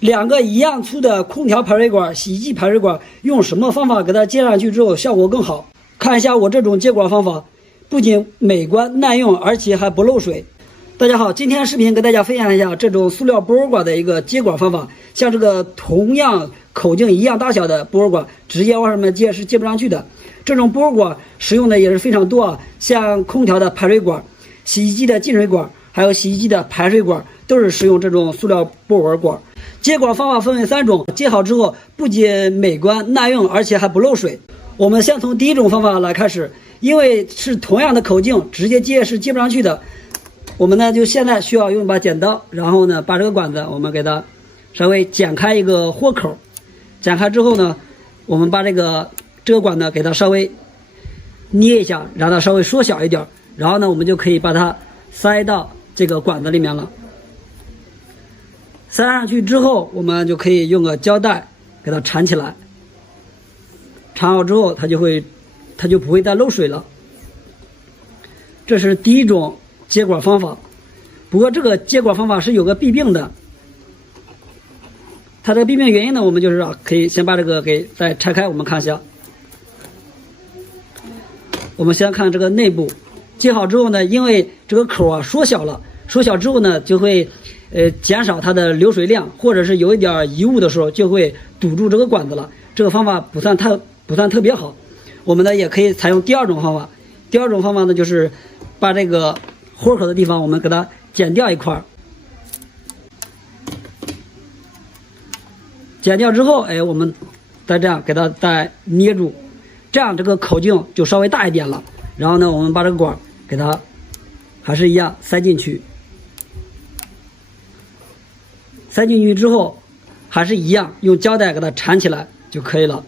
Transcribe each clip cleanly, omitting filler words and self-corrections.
两个一样粗的空调排水管、洗衣机排水管，用什么方法给它接上去之后效果更好？看一下我这种接管方法，不仅美观耐用，而且还不漏水。大家好，今天视频给大家分享一下这种塑料波管的一个接管方法。像这个同样口径一样大小的波管，直接往上面接是接不上去的。这种波管使用的也是非常多啊，像空调的排水管、洗衣机的进水管，还有洗衣机的排水管，都是使用这种塑料波管。接管方法分为3种，接好之后不仅美观耐用，而且还不漏水。我们先从第一种方法来开始，因为是同样的口径，直接接是接不上去的。我们呢就现在需要用一把剪刀，然后呢把这个管子我们给它稍微剪开一个豁口，剪开之后呢，我们把这个管呢给它稍微捏一下，让它稍微缩小一点，然后呢我们就可以把它塞到这个管子里面了。塞上去之后，我们就可以用个胶带给它缠起来。缠好之后，它就不会再漏水了。这是第一种接管方法。不过这个接管方法是有个弊病的。它的弊病原因呢，我们就是可以先把这个给再拆开，我们看一下。我们先看这个内部，接好之后呢，因为这个口缩小了，缩小之后呢，就会减少它的流水量，或者是有一点异物的时候，就会堵住这个管子了。这个方法不算特别好。我们呢也可以采用第二种方法。第二种方法呢，就是把这个豁口的地方我们给它剪掉一块，剪掉之后，我们再这样给它再捏住，这样这个口径就稍微大一点了。然后呢，我们把这个管给它还是一样塞进去。塞进去之后，还是一样用胶带给它缠起来就可以了。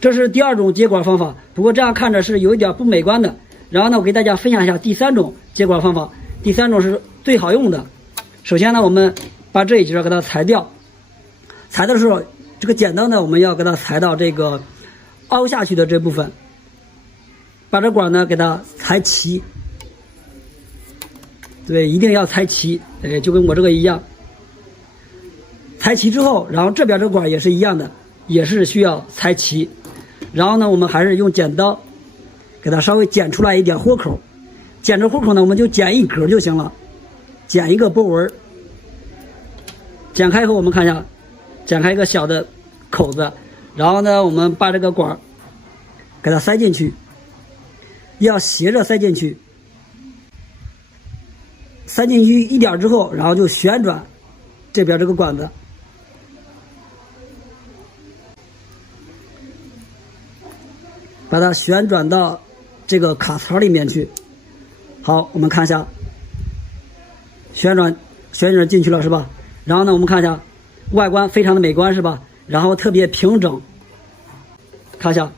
这是第二种接管方法，不过这样看着是有一点不美观的。然后呢，我给大家分享一下第3种接管方法。第3种是最好用的。首先呢，我们把这一节给它裁掉。裁的时候，这个剪刀呢，我们要给它裁到这个凹下去的这部分。把这管呢给它裁齐。对，一定要裁齐，就跟我这个一样。裁齐之后，然后这边这管也是一样的，也是需要裁齐。然后呢，我们还是用剪刀给它稍微剪出来一点豁口。剪这豁口呢，我们就剪一格就行了，剪一个波纹。剪开以后，我们看一下，剪开一个小的口子。然后呢，我们把这个管给它塞进去，要斜着塞进去。塞进去一点之后，然后就旋转这边这个管子。把它旋转到这个卡槽里面去。好，我们看一下，旋转进去了是吧？然后呢，我们看一下，外观非常的美观是吧？然后特别平整，看一下，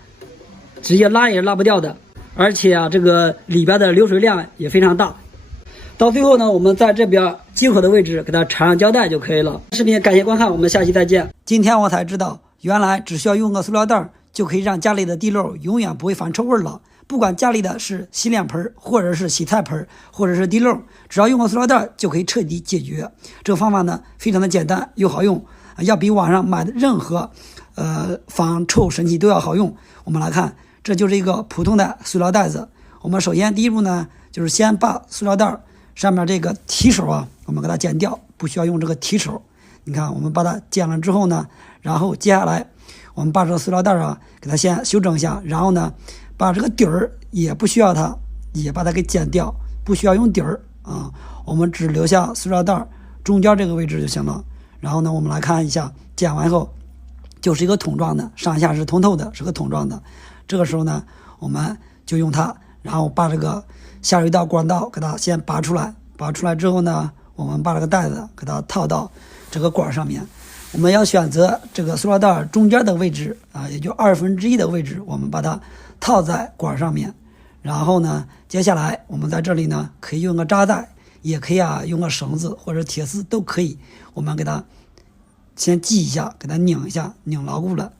直接拉也拉不掉的，而且这个里边的流水量也非常大。到最后呢，我们在这边接口的位置给它缠上胶带就可以了。视频感谢观看，我们下期再见。今天我才知道，原来只需要用个塑料袋就可以让家里的地漏永远不会反臭味了。不管家里的是洗脸盆，或者是洗菜盆，或者是地漏，只要用个塑料袋就可以彻底解决。这个方法呢，非常的简单又好用，要比网上买的任何防臭神器都要好用。我们来看，这就是一个普通的塑料袋子。我们首先第一步呢，就是先把塑料袋上面这个提手我们给它剪掉，不需要用这个提手。你看，我们把它剪了之后呢，然后接下来我们把这个塑料袋给它先修整一下，然后呢，把这个底儿也不需要它，也把它给剪掉，不需要用底儿我们只留下塑料袋中间这个位置就行了。然后呢，我们来看一下，剪完后就是一个桶状的，上下是通透的，是个桶状的。这个时候呢，我们就用它，然后把这个下水道管道给它先拔出来。拔出来之后呢，我们把这个带子给它套到这个管上面。我们要选择这个塑料袋中间的位置也就1/2的位置，我们把它套在管上面。然后呢，接下来我们在这里呢，可以用个扎带，也可以用个绳子或者铁丝都可以。我们给它先系一下，给它拧一下，拧牢固了。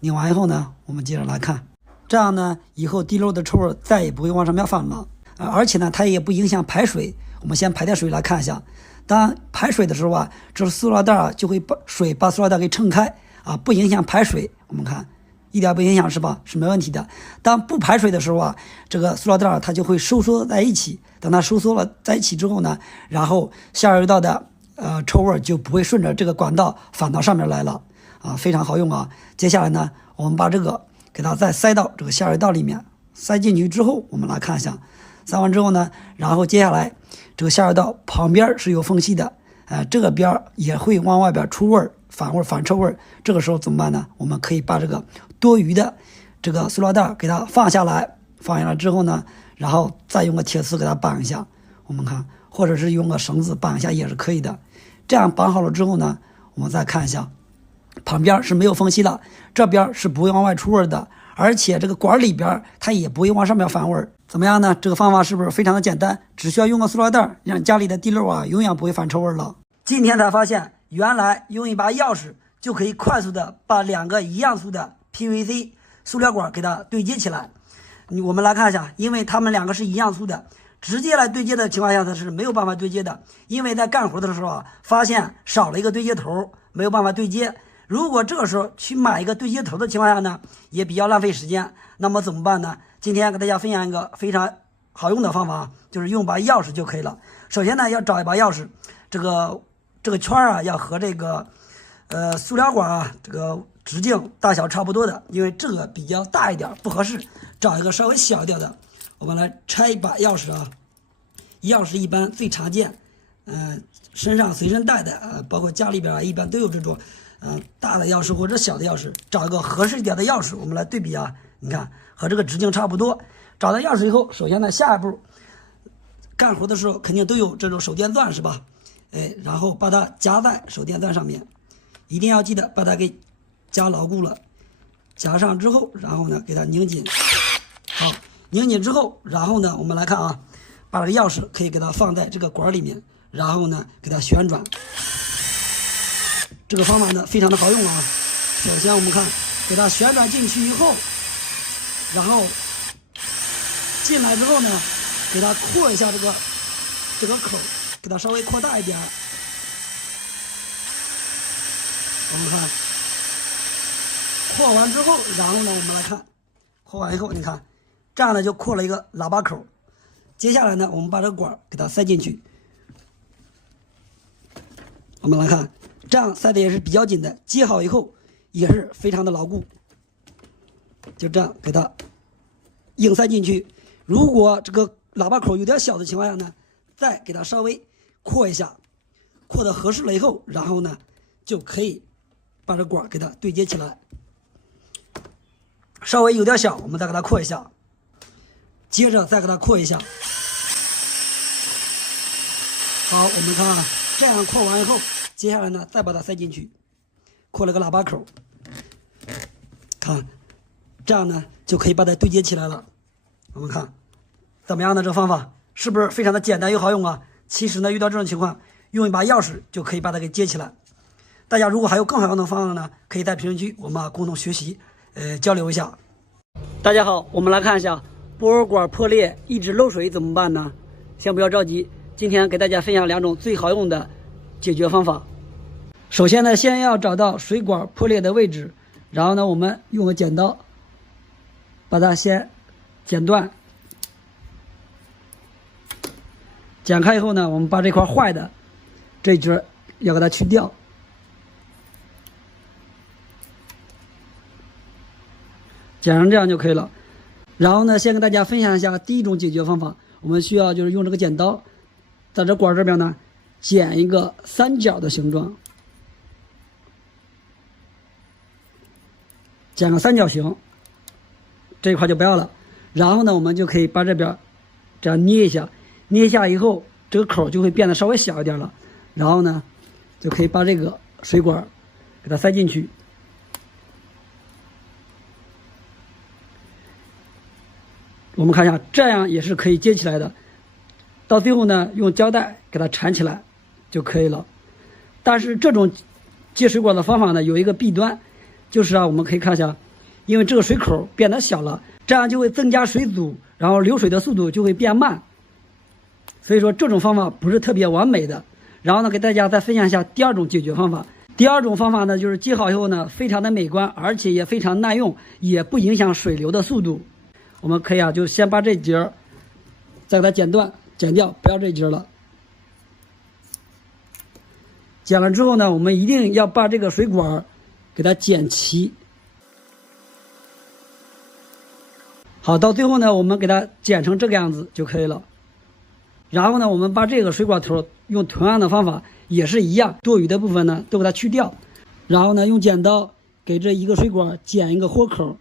拧完以后呢，我们接着来看，这样呢，以后地漏的臭味再也不会往上面放了而且呢，它也不影响排水。我们先排点水来看一下，当排水的时候啊，这塑料袋啊就会把塑料袋给撑开啊，不影响排水。我们看一点不影响是吧？是没问题的。当不排水的时候啊，这个塑料袋它就会收缩在一起。等它收缩了在一起之后呢，然后下水道的臭味就不会顺着这个管道反到上面来了啊，非常好用啊。接下来呢，我们把这个给它再塞到这个下水道里面，塞进去之后，我们来看一下，塞完之后呢，然后接下来这个下水道旁边是有缝隙的，这个边也会往外边出味儿。反臭味，这个时候怎么办呢？我们可以把这个多余的这个塑料袋给它放下来之后呢，然后再用个铁丝给它绑一下，我们看，或者是用个绳子绑一下也是可以的。这样绑好了之后呢，我们再看一下，旁边是没有缝隙的，这边是不会往外出味的，而且这个管里边它也不会往上面反味。怎么样呢？这个方法是不是非常的简单？只需要用个塑料袋，让家里的地漏啊永远不会反臭味了。今天才发现，原来用一把钥匙就可以快速的把2个一样粗的 PVC 塑料管给它对接起来。我们来看一下，因为它们2个是一样粗的，直接来对接的情况下它是没有办法对接的，因为在干活的时候啊，发现少了一个对接头，没有办法对接。如果这个时候去买一个对接头的情况下呢，也比较浪费时间。那么怎么办呢？今天给大家分享一个非常好用的方法，就是用把钥匙就可以了。首先呢，要找一把钥匙，这个圈啊要和这个塑料管啊这个直径大小差不多的，因为这个比较大一点不合适，找一个稍微小一点的。我们来拆一把钥匙啊，钥匙一般最常见，身上随身带的包括家里边一般都有这种大的钥匙或者小的钥匙，找一个合适一点的钥匙，我们来对比啊，你看和这个直径差不多。找到钥匙以后，首先呢，下一步干活的时候肯定都有这种手电钻是吧？然后把它夹在手电钻上面，一定要记得把它给夹牢固了。夹上之后，然后呢给它拧紧。好，拧紧之后，然后呢我们来看啊，把这个钥匙可以给它放在这个管里面，然后呢给它旋转。这个方法呢非常的好用啊。首先我们看，给它旋转进去以后，然后进来之后呢，给它扩一下这个口。给它稍微扩大一点，我们看，扩完之后，然后呢，我们来看，扩完以后，你看，这样呢就扩了一个喇叭口。接下来呢，我们把这个管给它塞进去，我们来看，这样塞的也是比较紧的，接好以后也是非常的牢固。就这样给它硬塞进去。如果这个喇叭口有点小的情况下呢，再给它稍微扩一下，扩的合适了以后，然后呢就可以把这管给它对接起来。稍微有点小，我们再给它扩一下，接着再给它扩一下。好，我们看啊，这样扩完以后，接下来呢再把它塞进去，扩了个喇叭口，看，这样呢就可以把它对接起来了。我们看怎么样呢？这个方法是不是非常的简单又好用啊？其实呢，遇到这种情况，用一把钥匙就可以把它给接起来。大家如果还有更好用的方法呢，可以在评论区我们共同学习，交流一下。大家好，我们来看一下波尔管破裂一直漏水怎么办呢？先不要着急，今天给大家分享2种最好用的解决方法。首先呢，先要找到水管破裂的位置，然后呢，我们用个剪刀把它先剪断。剪开以后呢，我们把这块坏的这一节要给它去掉，剪成这样就可以了。然后呢，先跟大家分享一下第一种解决方法，我们需要就是用这个剪刀在这管这边呢剪一个3角的形状，剪个3角形，这一块就不要了。然后呢，我们就可以把这边这样捏一下。捏下以后，这个口就会变得稍微小一点了，然后呢，就可以把这个水管给它塞进去。我们看一下，这样也是可以接起来的。到最后呢，用胶带给它缠起来就可以了。但是这种接水管的方法呢，有一个弊端，就是我们可以看一下，因为这个水口变得小了，这样就会增加水阻，然后流水的速度就会变慢。所以说这种方法不是特别完美的。然后呢，给大家再分享一下第二种解决方法。第二种方法呢，就是接好以后呢，非常的美观，而且也非常耐用，也不影响水流的速度。我们可以就先把这节再给它剪断、剪掉，不要这节了。剪了之后呢，我们一定要把这个水管给它剪齐。好，到最后呢，我们给它剪成这个样子就可以了。然后呢，我们把这个水管头用同样的方法也是一样，多余的部分呢都给它去掉。然后呢，用剪刀给这一个水管剪一个豁口，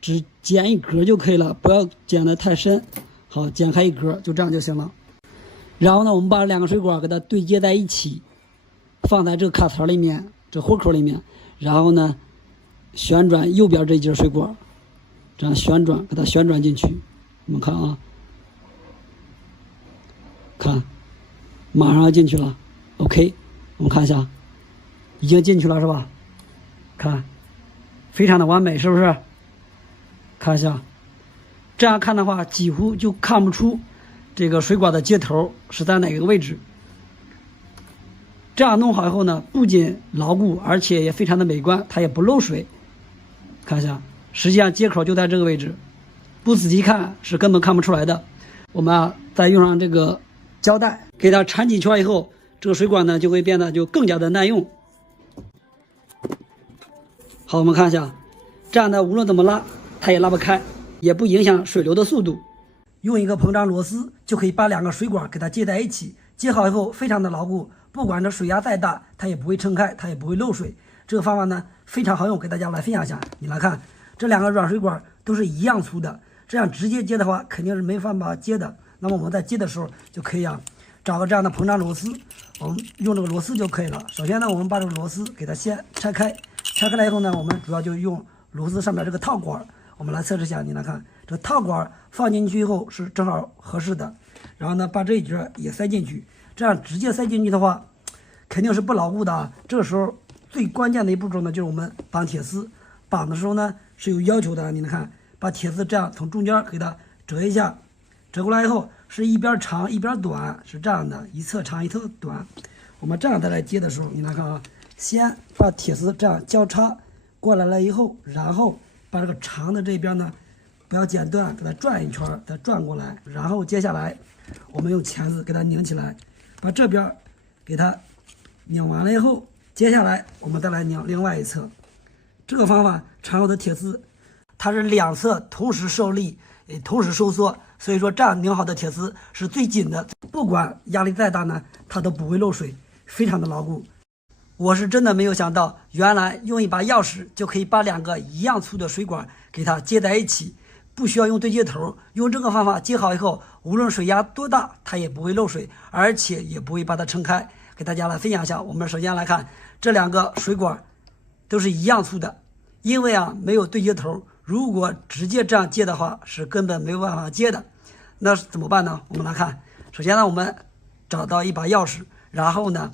只剪一格就可以了，不要剪得太深。好，剪开一格，就这样就行了。然后呢，我们把两个水管给它对接在一起，放在这个卡槽里面，这豁口里面。然后呢，旋转右边这一节水管，这样旋转，给它旋转进去。我们看啊。看，马上进去了 ，OK， 我们看一下，已经进去了是吧？看，非常的完美，是不是？看一下，这样看的话，几乎就看不出这个水管的接头是在哪个位置。这样弄好以后呢，不仅牢固，而且也非常的美观，它也不漏水。看一下，实际上接口就在这个位置，不仔细看是根本看不出来的。我们再用上这个胶带给它缠紧圈以后，这个水管呢就会变得就更加的耐用。好，我们看一下，这样的无论怎么拉它也拉不开，也不影响水流的速度。用一个膨胀螺丝就可以把两个水管给它接在一起，接好以后非常的牢固，不管这水压再大它也不会撑开，它也不会漏水。这个方法呢非常好用，给大家来分享一下。你来看，这两个软水管都是一样粗的，这样直接接的话肯定是没办法接的。那么我们在接的时候就可以找个这样的膨胀螺丝，我们用这个螺丝就可以了。首先呢，我们把这个螺丝给它先拆开，拆开来以后呢，我们主要就用螺丝上面这个套管，我们来测试一下。你来看，这个套管放进去以后是正好合适的，然后呢，把这一节也塞进去，这样直接塞进去的话，肯定是不牢固的啊。这个时候最关键的一步骤呢，就是我们绑铁丝，绑的时候呢是有要求的。你来看，把铁丝这样从中间给它折一下。折过来以后是一边长一边短，是这样的，一侧长一侧短。我们这样再来接的时候，你来看啊，先把铁丝这样交叉过来了以后，然后把这个长的这边呢不要剪断，给它转一圈，再转过来，然后接下来我们用钳子给它拧起来，把这边给它拧完了以后，接下来我们再来拧另外一侧。这个方法常有的铁丝它是两侧同时受力，同时收缩，所以说这样拧好的铁丝是最紧的，不管压力再大呢，它都不会漏水，非常的牢固。我是真的没有想到，原来用一把钥匙就可以把两个一样粗的水管给它接在一起，不需要用对接头，用这个方法接好以后，无论水压多大，它也不会漏水，而且也不会把它撑开。给大家来分享一下，我们首先来看这两个水管都是一样粗的，因为没有对接头，如果直接这样接的话，是根本没有办法接的。那怎么办呢？我们来看，首先呢，我们找到一把钥匙，然后呢，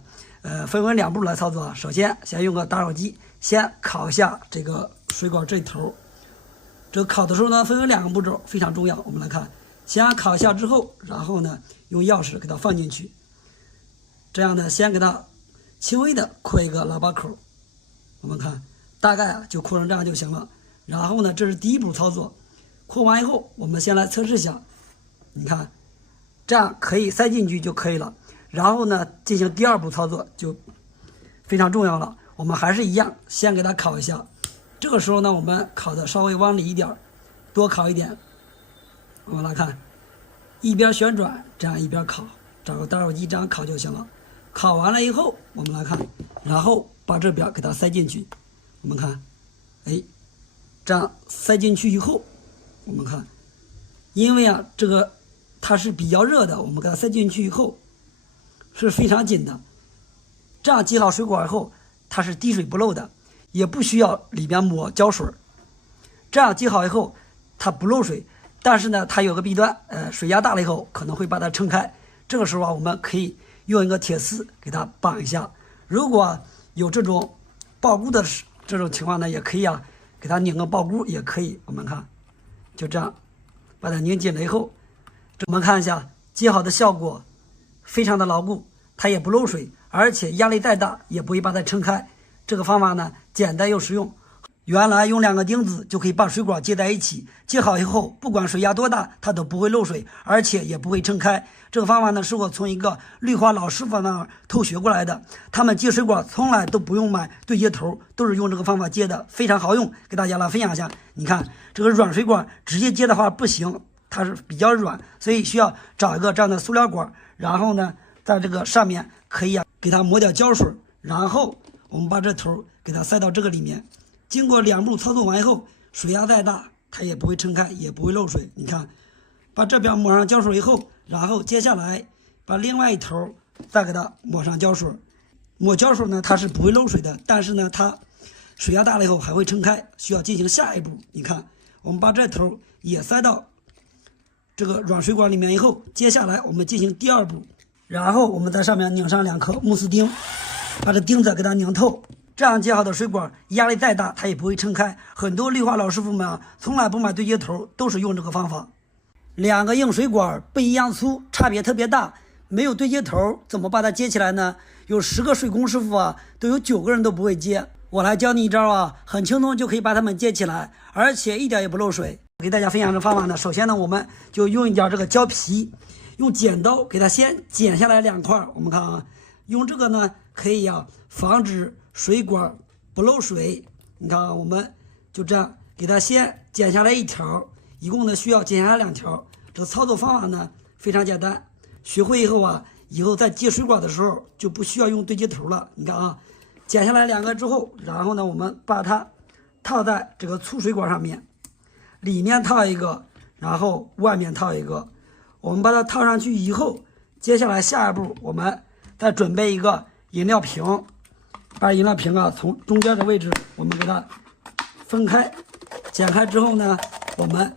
分为两步来操作。首先，先用个打火机，先烤一下这个水管这头。这个烤的时候呢，分为两个步骤，非常重要。我们来看，先烤一下之后，然后呢，用钥匙给它放进去。这样呢，先给它轻微的扩一个喇叭口。我们看，大概就扩成这样就行了。然后呢，这是第一步操作。扩完以后，我们先来测试一下。你看，这样可以塞进去就可以了。然后呢，进行第二步操作就非常重要了。我们还是一样，先给它烤一下。这个时候呢，我们烤的稍微往里一点，多烤一点。我们来看，一边旋转，这样一边烤，找个打火机这样烤就行了。烤完了以后，我们来看，然后把这边给它塞进去。我们看，这样塞进去以后，我们看，因为这个它是比较热的，我们给它塞进去以后是非常紧的。这样接好水管以后，它是滴水不漏的，也不需要里边抹胶水。这样接好以后，它不漏水，但是呢，它有个弊端，水压大了以后可能会把它撑开。这个时候我们可以用一个铁丝给它绑一下。如果有这种爆箍的这种情况呢，也可以给它拧个爆箍也可以。我们看，就这样把它拧紧了以后，我们看一下接好的效果，非常的牢固，它也不漏水，而且压力再大也不会把它撑开。这个方法呢，简单又实用。原来用2个钉子就可以把水管接在一起，接好以后，不管水压多大，它都不会漏水，而且也不会撑开。这个方法呢，是我从一个绿化老师傅那儿偷学过来的。他们接水管从来都不用买对接头，都是用这个方法接的，非常好用，给大家来分享一下。你看这个软水管直接接的话不行，它是比较软，所以需要找一个这样的塑料管，然后呢，在这个上面可以给它抹点胶水，然后我们把这头给它塞到这个里面。经过2步操作完以后，水压再大它也不会撑开，也不会漏水。你看，把这边抹上胶水以后，然后接下来把另外一头再给它抹上胶水。抹胶水呢，它是不会漏水的，但是呢，它水压大了以后还会撑开，需要进行下一步。你看，我们把这头也塞到这个软水管里面以后，接下来我们进行第2步，然后我们在上面拧上2颗钼丝钉，把这钉子给它拧透。这样接好的水管压力再大它也不会撑开。很多绿化老师傅们啊，从来不买对接头，都是用这个方法。2个硬水管不一样粗，差别特别大，没有对接头怎么把它接起来呢？有10个水工师傅啊，都有9个人都不会接。我来教你一招啊，很轻松就可以把它们接起来，而且一点也不漏水。给大家分享这方法呢，首先呢，我们就用一点这个胶皮，用剪刀给它先剪下来2块。我们看啊，用这个呢可以防止水管不漏水。你看啊，我们就这样给它先剪下来1条，一共呢需要剪下来2条。这个操作方法呢非常简单，学会以后啊，以后在接水管的时候就不需要用对接头了。你看啊，剪下来2个之后，然后呢我们把它套在这个粗水管上面，里面套一个，然后外面套一个。我们把它套上去以后，接下来下一步我们再准备一个饮料瓶，把饮料瓶啊从中间的位置我们给它分开，剪开之后呢，我们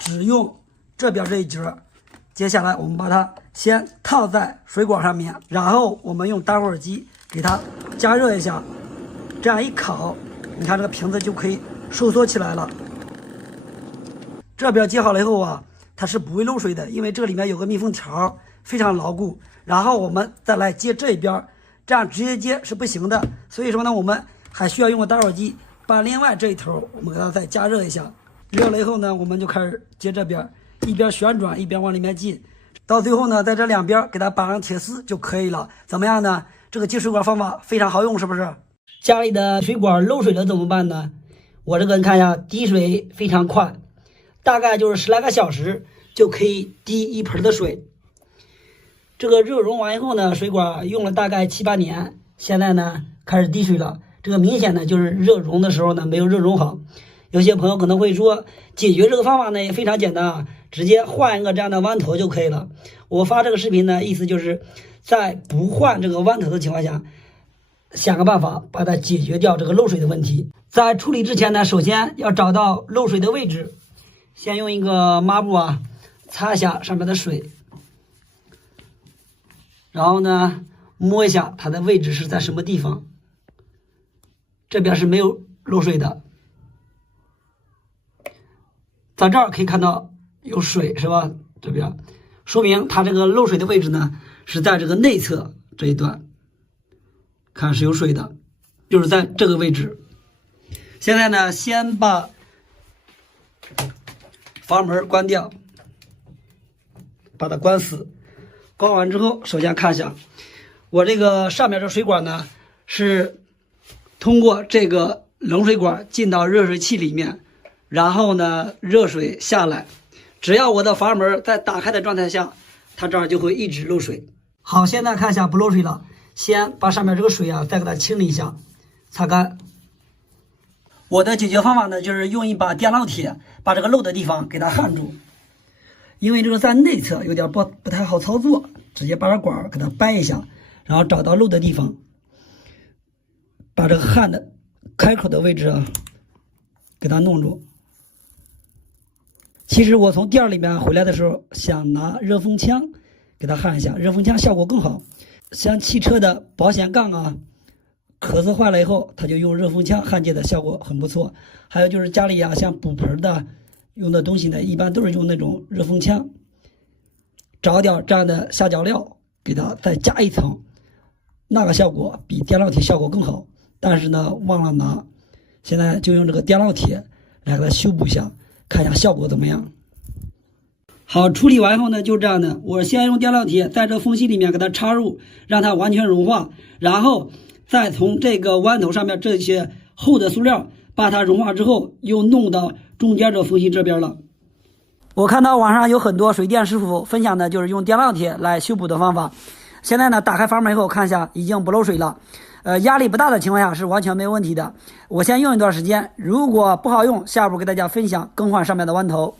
只用这边这一节。接下来我们把它先套在水管上面，然后我们用打火机给它加热一下，这样一烤，你看这个瓶子就可以收缩起来了。这边接好了以后啊，它是不会漏水的，因为这里面有个密封条，非常牢固。然后我们再来接这一边，这样直接接是不行的，所以说呢，我们还需要用个打火机把另外这一头我们给它再加热一下。热了以后呢，我们就开始接这边，一边旋转一边往里面进，到最后呢，在这2边给它绑上铁丝就可以了。怎么样呢？这个接水管方法非常好用，是不是？家里的水管漏水了怎么办呢？我这个你看一下，滴水非常快，大概就是10来个小时就可以滴1盆的水。这个热熔完以后呢，水管用了大概7、8年，现在呢开始滴水了。这个明显呢就是热熔的时候呢没有热熔好。有些朋友可能会说，解决这个方法呢也非常简单啊，直接换一个这样的弯头就可以了。我发这个视频呢，意思就是在不换这个弯头的情况下，想个办法把它解决掉这个漏水的问题。在处理之前呢，首先要找到漏水的位置，先用一个抹布啊擦一下上面的水，然后呢摸一下它的位置是在什么地方。这边是没有漏水的，在这儿可以看到有水是吧？这边说明它这个漏水的位置呢是在这个内侧这一段，看是有水的，就是在这个位置。现在呢，先把阀门关掉，把它关死。关完之后，首先看一下我这个上面这水管呢是通过这个冷水管进到热水器里面，然后呢热水下来，只要我的阀门在打开的状态下，它这儿就会一直漏水。好，现在看一下不漏水了，先把上面这个水啊再给它清理一下，擦干。我的解决方法呢，就是用一把电烙铁把这个漏的地方给它焊住，因为这个在内侧有点不太好操作，直接把这管给它掰一下，然后找到漏的地方，把这个焊的开口的位置啊给它弄住。其实我从店里面回来的时候，想拿热风枪给它焊一下，热风枪效果更好。像汽车的保险杠啊，壳子坏了以后，它就用热风枪焊接的效果很不错。还有就是家里啊，像补盆的用的东西呢，一般都是用那种热风枪，找点这样的下脚料，给它再加一层，那个效果比电烙铁效果更好，但是呢忘了拿，现在就用这个电烙铁来给它修补一下，看一下效果怎么样。好，处理完后呢，就这样的。我先用电烙铁在这缝隙里面给它插入，让它完全融化，然后再从这个弯头上面这些厚的塑料把它融化之后，又弄到中间这缝隙这边了。我看到网上有很多水电师傅分享的就是用电烙铁来修补的方法。现在呢，打开阀门以后看一下，已经不漏水了。压力不大的情况下是完全没问题的。我先用一段时间，如果不好用，下步给大家分享更换上面的弯头。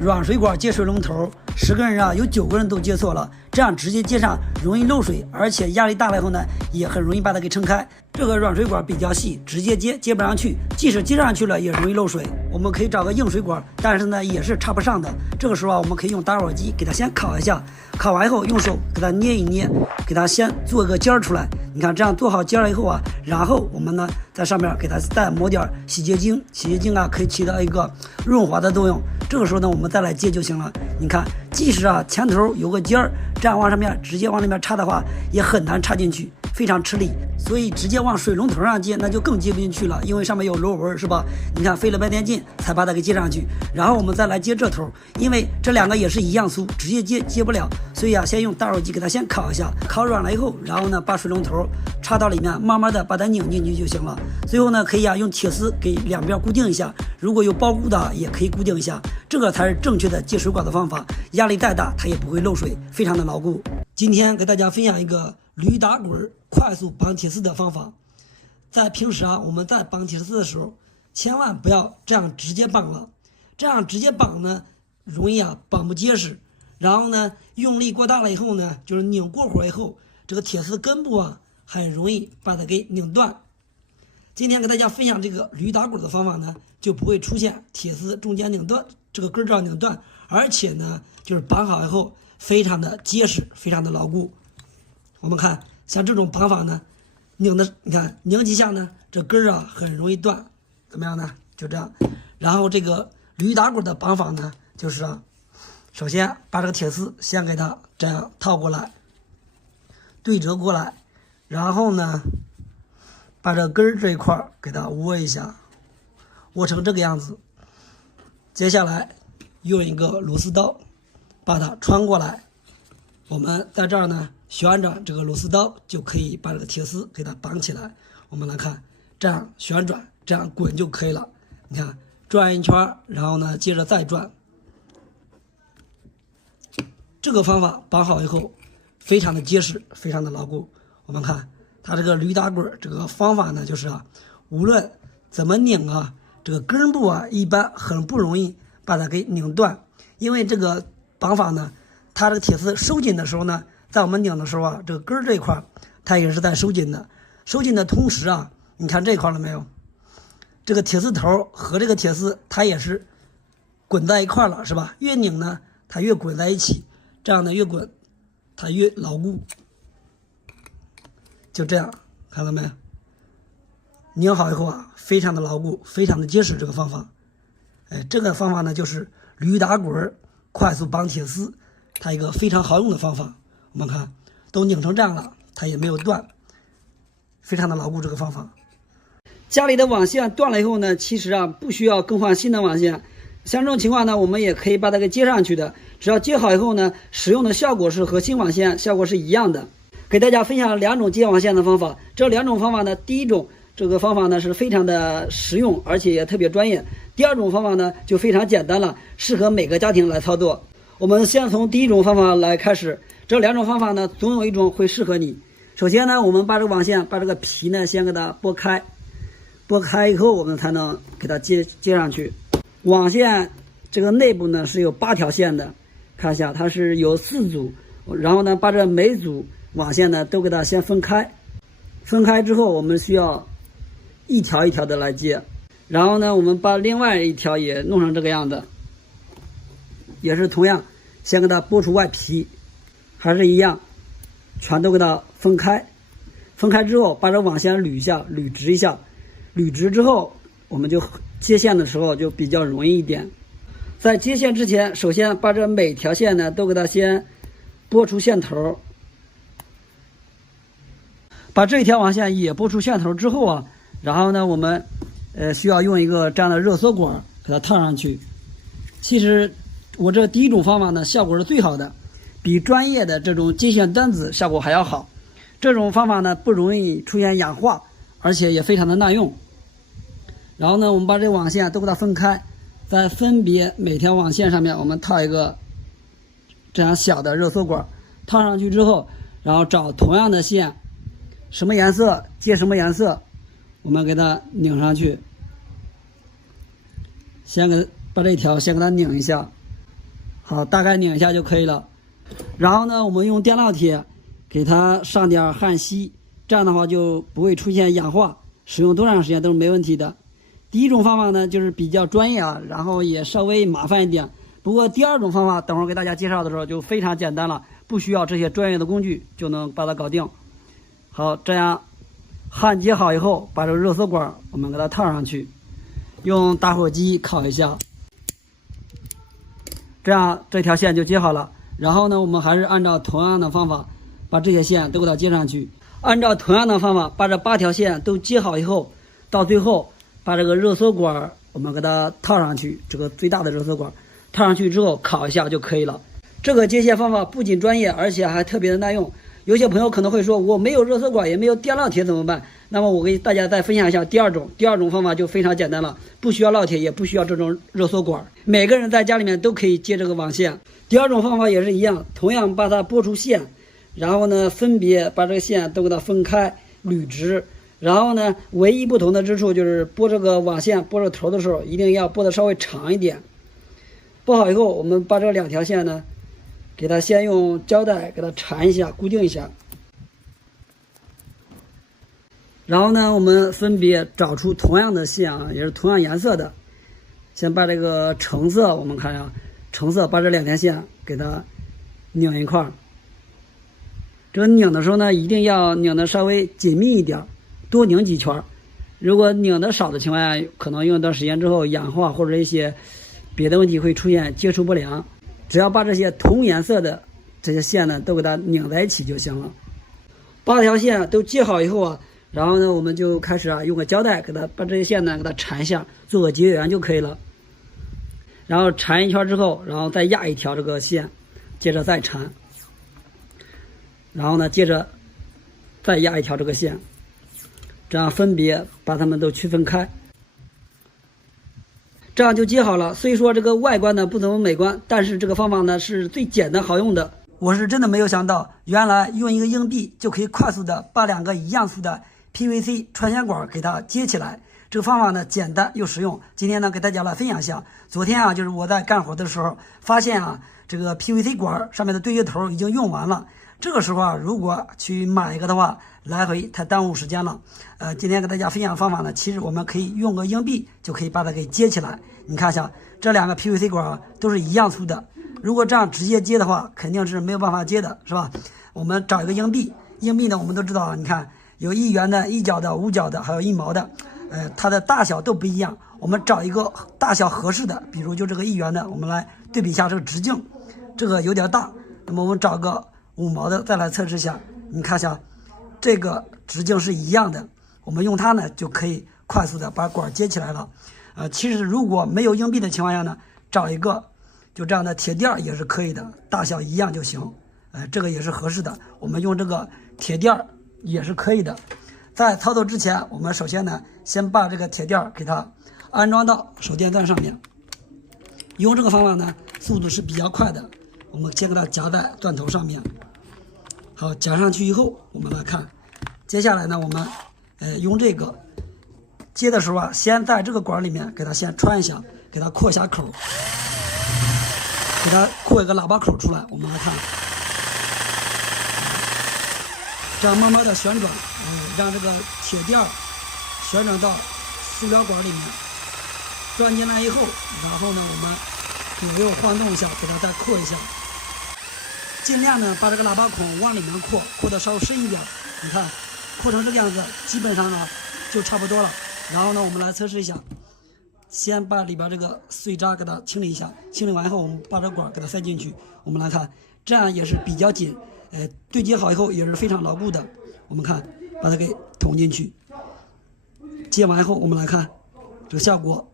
软水管接水龙头，10个人啊，有9个人都接错了，这样直接接上容易漏水，而且压力大了以后呢，也很容易把它给撑开。这个软水管比较细，直接接不上去，即使接上去了也容易漏水。我们可以找个硬水管，但是呢也是插不上的。这个时候啊，我们可以用打火机给它先烤一下，烤完以后用手给它捏一捏，给它先做个尖儿出来。你看这样做好尖了以后啊，然后我们呢在上面给它再抹点洗洁精，洗洁精啊可以起到一个润滑的作用。这个时候呢，我们再来接就行了。你看，即使啊前头有个尖儿，这样往上面直接往里面插的话，也很难插进去，非常吃力。所以直接往水龙头上接，那就更接不进去了，因为上面有螺纹，是吧？你看费了半天劲才把它给接上去。然后我们再来接这头，因为这两个也是一样粗，直接接不了，所以啊，先用打火机给它先烤一下，烤软了以后，然后呢把水龙头插到里面，慢慢的把它拧进去就行了。最后呢，可以啊用铁丝给两边固定一下，如果有包固的也可以固定一下，这个才是正确的接水管的方法。压力再大它也不会漏水，非常的牢固。今天给大家分享一个驴打滚快速绑铁丝的方法。在平时啊，我们在绑铁丝的时候，千万不要这样直接绑了，这样直接绑呢容易啊绑不结实，然后呢用力过大了以后呢，就是拧过火以后，这个铁丝根部啊很容易把它给拧断。今天给大家分享这个驴打滚的方法呢，就不会出现铁丝中间拧断，这个根这样拧断，而且呢就是绑好以后非常的结实，非常的牢固。我们看像这种绑法呢，拧的你看拧几下呢，这根啊很容易断，怎么样呢？就这样。然后这个驴打滚的绑法呢，就是啊，首先把这个铁丝先给它这样套过来，对折过来，然后呢把这根这一块给它窝一下，窝成这个样子。接下来用一个螺丝刀把它穿过来，我们在这儿呢旋转这个螺丝刀，就可以把这个铁丝给它绑起来。我们来看，这样旋转，这样滚就可以了。你看转一圈，然后呢接着再转。这个方法绑好以后非常的结实，非常的牢固。我们看它这个驴打滚这个方法呢，就是啊，无论怎么拧啊，这个根部啊一般很不容易把它给拧断。因为这个绑法呢，它这个铁丝收紧的时候呢，在我们拧的时候啊，这个根这一块它也是在收紧的。收紧的同时啊，你看这一块了没有？这个铁丝头和这个铁丝它也是滚在一块了，是吧？越拧呢，它越滚在一起，这样呢越滚它越牢固。就这样，看到没有？拧好以后啊，非常的牢固，非常的结实。这个方法，这个方法呢就是驴打滚快速绑铁丝，它一个非常好用的方法。我们看都拧成这样了，它也没有断，非常的牢固。这个方法，家里的网线断了以后呢，其实啊不需要更换新的网线，像这种情况呢，我们也可以把它给接上去的。只要接好以后呢，使用的效果是和新网线效果是一样的。给大家分享2种接网线的方法。这2种方法呢，第一种这个方法呢是非常的实用，而且也特别专业。第2种方法呢就非常简单了，适合每个家庭来操作。我们先从第一种方法来开始。这2种方法呢，总有一种会适合你。首先呢，我们把这个网线，把这个皮呢先给它拨开，拨开以后，我们才能给它接上去。网线这个内部呢是有8条线的，看一下它是有4组，然后呢把这每组网线呢都给它先分开，分开之后我们需要一条一条的来接，然后呢我们把另外一条也弄成这个样子，也是同样先给它剥除外皮，还是一样全都给它分开。分开之后把这网线捋一下，捋直一下，捋直之后我们就接线的时候就比较容易一点。在接线之前，首先把这每条线呢都给它先拨出线头，把这条网线也拨出线头之后啊，然后呢，我们需要用一个这样的热缩管给它套上去。其实我这第一种方法呢，效果是最好的，比专业的这种接线端子效果还要好。这种方法呢，不容易出现氧化，而且也非常的耐用。然后呢，我们把这网线都给它分开，再分别每条网线上面我们套一个这样小的热缩管，套上去之后，然后找同样的线，什么颜色接什么颜色，我们给它拧上去。把这条先给它拧一下，好，大概拧一下就可以了。然后呢，我们用电烙铁给它上点焊锡，这样的话就不会出现氧化，使用多长时间都是没问题的。第一种方法呢，就是比较专业啊，然后也稍微麻烦一点。不过第二种方法，等会儿给大家介绍的时候就非常简单了，不需要这些专业的工具就能把它搞定。好，这样焊接好以后，把这个热缩管我们给它套上去，用打火机烤一下，这样这条线就接好了。然后呢，我们还是按照同样的方法，把这些线都给它接上去。按照同样的方法，把这8条线都接好以后，到最后把这个热缩管我们给它套上去，这个最大的热缩管套上去之后烤一下就可以了。这个接线方法不仅专业，而且还特别的耐用。有些朋友可能会说，我没有热缩管，也没有电烙铁怎么办？那么我给大家再分享一下第二种方法就非常简单了，不需要烙铁，也不需要这种热缩管，每个人在家里面都可以接这个网线。第二种方法也是一样，同样把它拨出线，然后呢分别把这个线都给它分开捋直，然后呢唯一不同的之处就是拨这个网线拨着头的时候一定要拨的稍微长一点。拨好以后，我们把这2条线呢给它先用胶带给它缠一下，固定一下。然后呢，我们分别找出同样的线啊，也是同样颜色的。先把这个橙色，我们看一下，橙色把这2条线给它拧一块儿。这个拧的时候呢，一定要拧的稍微紧密一点，多拧几圈。如果拧的少的情况下，可能用一段时间之后氧化或者一些别的问题会出现接触不良。只要把这些同颜色的这些线呢都给它拧在一起就行了。8条线都接好以后啊，然后呢我们就开始用个胶带给它把这些线呢给它缠一下，做个结缘就可以了。然后缠一圈之后，然后再压一条这个线，接着再缠，然后呢接着再压一条这个线，这样分别把它们都区分开。这样就接好了。虽说这个外观呢不怎么美观，但是这个方法呢是最简单好用的。我是真的没有想到，原来用一个硬币就可以快速的把2个一样粗的 PVC 穿线管给它接起来。这个方法呢简单又实用。今天呢给大家来分享一下。昨天啊，就是我在干活的时候发现啊，这个 PVC 管上面的对接头已经用完了。这个时候啊，如果去买一个的话，来回太耽误时间了。今天给大家分享的方法呢，其实我们可以用个硬币就可以把它给接起来。你看一下，这2个 PVC 管都是一样粗的。如果这样直接接的话，肯定是没有办法接的，是吧？我们找一个硬币，硬币呢我们都知道，你看有1元的、1角的、5角的，还有1毛的，它的大小都不一样。我们找一个大小合适的，比如就这个1元的，我们来对比一下这个直径，这个有点大。那么我们找个5毛的再来测试一下，你看一下，这个直径是一样的，我们用它呢就可以快速的把管接起来了。其实如果没有硬币的情况下呢，找一个就这样的铁垫也是可以的，大小一样就行。这个也是合适的，我们用这个铁垫也是可以的。在操作之前，我们首先呢先把这个铁垫给它安装到手电钻上面。用这个方法呢速度是比较快的，我们先给它夹在钻头上面。好，夹上去以后，我们来看，接下来呢，我们用这个接的时候啊，先在这个管里面给它先穿一下，给它扩一下口，给它扩一个喇叭口出来。我们来看，这样慢慢的旋转，让这个铁垫旋转到塑料管里面，钻进来以后，然后呢，我们左右晃动一下，给它再扩一下。尽量呢把这个喇叭孔往里面扩得稍微深一点。你看，扩成这个样子，基本上呢就差不多了。然后呢，我们来测试一下，先把里边这个碎渣给它清理一下，清理完以后，我们把这管给它塞进去。我们来看，这样也是比较紧，对接好以后也是非常牢固的。我们看，把它给捅进去。接完以后，我们来看这个效果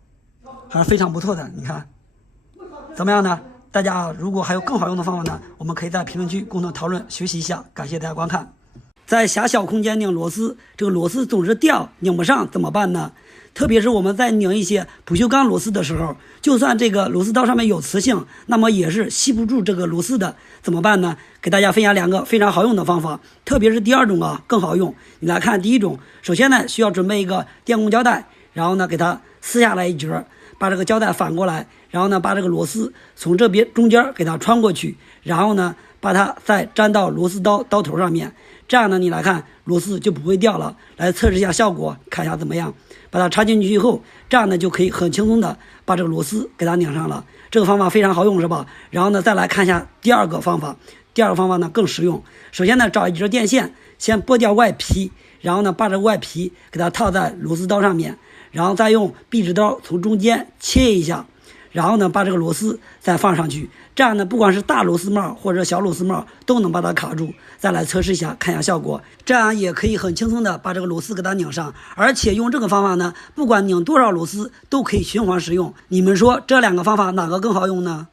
还是非常不错的，你看怎么样呢？大家如果还有更好用的方法呢，我们可以在评论区共同讨论学习一下。感谢大家观看。在狭小空间拧螺丝，这个螺丝总是掉，拧不上怎么办呢？特别是我们在拧一些不锈钢螺丝的时候，就算这个螺丝刀上面有磁性，那么也是吸不住这个螺丝的，怎么办呢？给大家分享2个非常好用的方法，特别是第2种啊更好用。你来看第1种，首先呢需要准备一个电工胶带，然后呢给它撕下来一截，把这个胶带反过来，然后呢把这个螺丝从这边中间给它穿过去，然后呢把它再粘到螺丝刀头上面，这样呢你来看螺丝就不会掉了。来测试一下效果，看一下怎么样。把它插进去以后，这样呢就可以很轻松的把这个螺丝给它拧上了。这个方法非常好用是吧？然后呢再来看一下第2个方法。第2个方法呢更实用。首先呢找一节电线，先剥掉外皮，然后呢把这个外皮给它套在螺丝刀上面，然后再用壁纸刀从中间切一下，然后呢把这个螺丝再放上去，这样呢不管是大螺丝帽或者小螺丝帽都能把它卡住。再来测试一下，看一下效果，这样也可以很轻松的把这个螺丝给它拧上。而且用这个方法呢，不管拧多少螺丝都可以循环使用。你们说这2个方法哪个更好用呢？